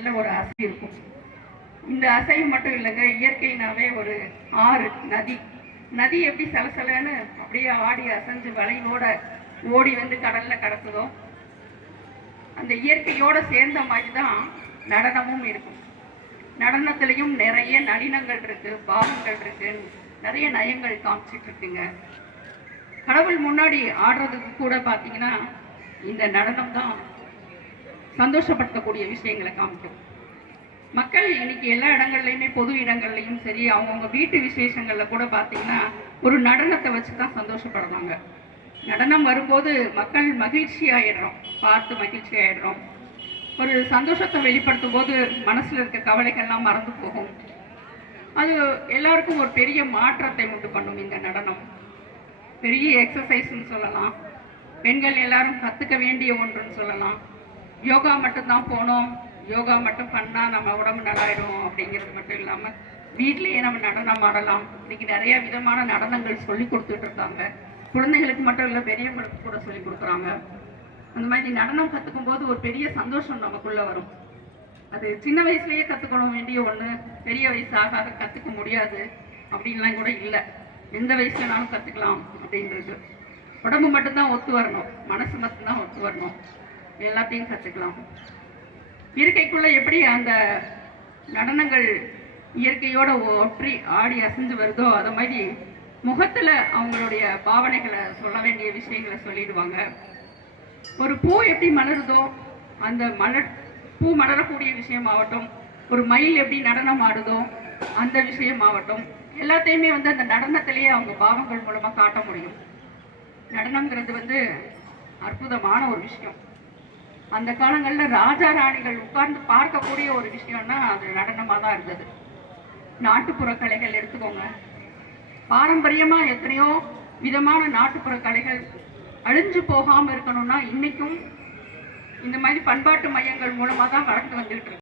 நல்ல ஒரு அசை இருக்கும். இந்த அசைவு மட்டும் இல்லைங்க, இயற்கைனாவே ஒரு ஆறு, நதி. நதி எப்படி சலசலன்னு அப்படியே ஆடி அசைஞ்சு வளைவோட ஓடி வந்து கடல்ல கடக்குதோ, அந்த இயற்கையோட சேர்ந்த மாதிரி தான் நடனமும் இருக்கும். நடனத்திலையும் நிறைய நளினங்கள் இருக்கு, பாவங்கள் இருக்கு, நிறைய நயங்கள் காமிச்சிட்டு இருக்குங்க. கடவுள் முன்னாடி ஆடுறதுக்கு கூட பார்த்தீங்கன்னா இந்த நடனம் தான் சந்தோஷப்படுத்தக்கூடிய விஷயங்களை காமிக்கும். மக்கள் இன்னைக்கு எல்லா இடங்கள்லையுமே, பொது இடங்கள்லையும் சரி, அவங்கவுங்க வீட்டு விசேஷங்கள்ல கூட பார்த்தீங்கன்னா ஒரு நடனத்தை வச்சு தான் சந்தோஷப்படுறாங்க. நடனம் வரும்போது மக்கள் மகிழ்ச்சி ஆயிடுறோம், பார்த்து மகிழ்ச்சி ஆயிடுறோம். ஒரு சந்தோஷத்தை வெளிப்படுத்தும் போது மனசுல இருக்க கவலைகள்லாம் மறந்து போகும். அது எல்லாருக்கும் ஒரு பெரிய மாற்றத்தை உண்டு பண்ணும். இந்த நடனம் பெரிய எக்ஸசைஸ்ன்னு சொல்லலாம். பெண்கள் எல்லாரும் கற்றுக்க வேண்டிய ஒன்றுன்னு சொல்லலாம். யோகா மட்டும்தான் போனோம், யோகா மட்டும் பண்ணால் நம்ம உடம்பு நல்லாயிடும் அப்படிங்கிறது மட்டும் இல்லாமல் வீட்லேயே நம்ம நடனம் ஆடலாம். இன்னைக்கு நிறைய விதமான நடனங்கள் சொல்லி கொடுத்துட்டு இருக்காங்க. குழந்தைகளுக்கு மட்டும் இல்லை, பெரியவங்களுக்கு கூட சொல்லி கொடுக்குறாங்க. அந்த மாதிரி நடனம் கற்றுக்கும் போது ஒரு பெரிய சந்தோஷம் நமக்குள்ளே வரும். அது சின்ன வயசுலேயே கற்றுக்கணும் வேண்டிய ஒன்று, பெரிய வயசு ஆகாத கற்றுக்க முடியாது அப்படின்லாம் கூட இல்லை. எந்த வயசுலனாலும் கற்றுக்கலாம் அப்படின்றது. உடம்பு மட்டும்தான் ஒத்து வரணும், மனசு மட்டும்தான் ஒத்து வரணும், எல்லாத்தையும் கற்றுக்கலாம். இயற்கைக்குள்ளே எப்படி அந்த நடனங்கள் இயற்கையோட ஒற்றி ஆடி அசைஞ்சு வருதோ, அதை மாதிரி முகத்தில் அவங்களுடைய பாவனைகளை சொல்ல வேண்டிய விஷயங்களை சொல்லிடுவாங்க. ஒரு பூ எப்படி மலருதோ, அந்த பூ மலரக்கூடிய விஷயமாகட்டும், ஒரு மயில் எப்படி நடனம் ஆடுதோ அந்த விஷயமாகட்டும், எல்லாத்தையுமே அந்த நடனத்திலேயே அவங்க பாவங்கள் மூலமாக காட்ட முடியும். நடனம்ங்கிறது அற்புதமான ஒரு விஷயம். அந்த காலங்களில் ராஜா ராணிகள் உட்கார்ந்து பார்க்கக்கூடிய ஒரு விஷயம்னா அது நடனமாக தான் இருந்தது. நாட்டுப்புற கலைகள் எடுத்துக்கோங்க, பாரம்பரியமாக எத்தனையோ விதமான நாட்டுப்புற கலைகள் அழிஞ்சு போகாமல் இருக்கணும்னா இன்னைக்கும் இந்த மாதிரி பண்பாட்டு மையங்கள் மூலமாக தான் வளர்ந்து வந்துகிட்டு இருக்கு.